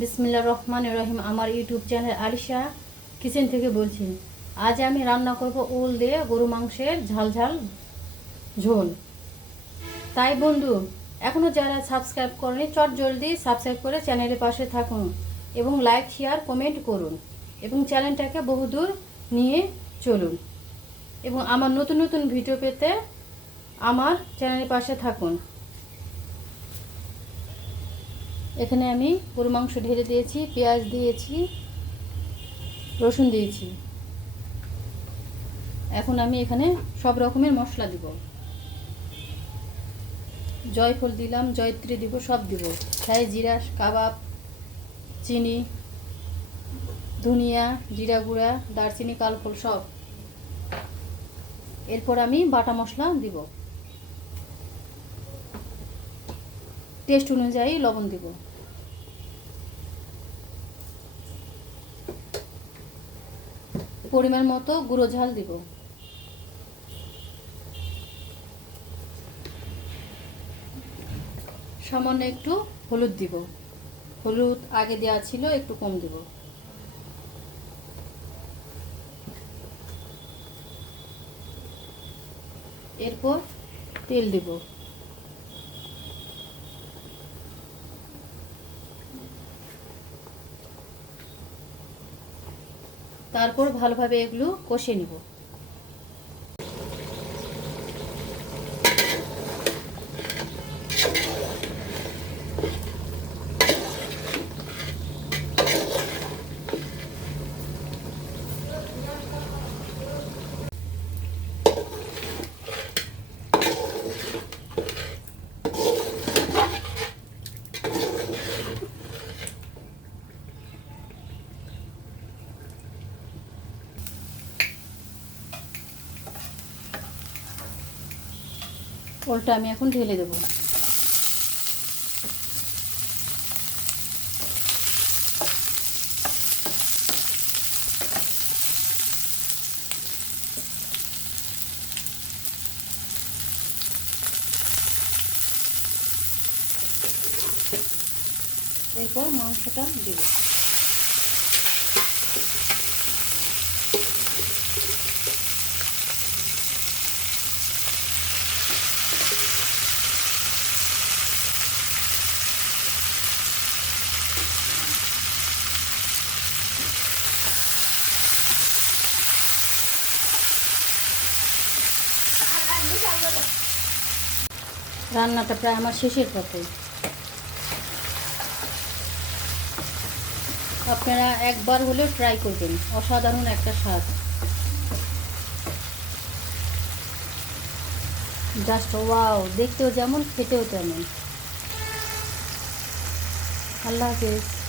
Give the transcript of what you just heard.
বিসমিল্লাহির রহমানির রহিম। আমার ইউটিউব চ্যানেল আলিশা কিচেন থেকে বলছি। আজ আমি রান্না করব ওল দিয়ে গরু মাংসের ঝাল ঝাল ঝোল। তাই বন্ধু, এখনও যারা সাবস্ক্রাইব করেনি চট জলদি সাবস্ক্রাইব করে চ্যানেলের পাশে থাকুন এবং লাইক শেয়ার কমেন্ট করুন এবং চ্যানেলটাকে বহুদূর নিয়ে চলুন এবং আমার নতুন নতুন ভিডিও পেতে আমার চ্যানেলের পাশে থাকুন। এখানে আমি গরু মাংস ঢেলে দিয়েছি, পেঁয়াজ দিয়েছি, রসুন দিয়েছি। এখন আমি এখানে সব রকমের মশলা দিব। জয়ফল দিলাম, জয়ত্রী দিব, সব দিব, ছাই জিরা, কাবাব, চিনি, ধনিয়া, জিরা গুঁড়া, দারচিনি, কালফল সব। এরপর আমি বাটা মশলা দিব, টেস্ট অনুযায়ী লবণ দিব। পরিমাণ মতো গুঁড়ো ঝাল দিব। সামান্য একটু হলুদ দিব, হলুদ আগে দেওয়া ছিল, একটু কম দিব। এরপর তেল দিব। তারপর ভালোভাবে এগুলো কষে নিব। ওলটা আমি এখন ঢেলে দেব। এরপর মাংসটা দেব। রান্নাটা প্রায় আমার শেষের পথে। আপনারা একবার হলেও ট্রাই করবেন, অসাধারণ একটা স্বাদ। জাস্ট ওয়াও, দেখতেও যেমন খেতেও তেমন। আল্লাহ হাফেজ।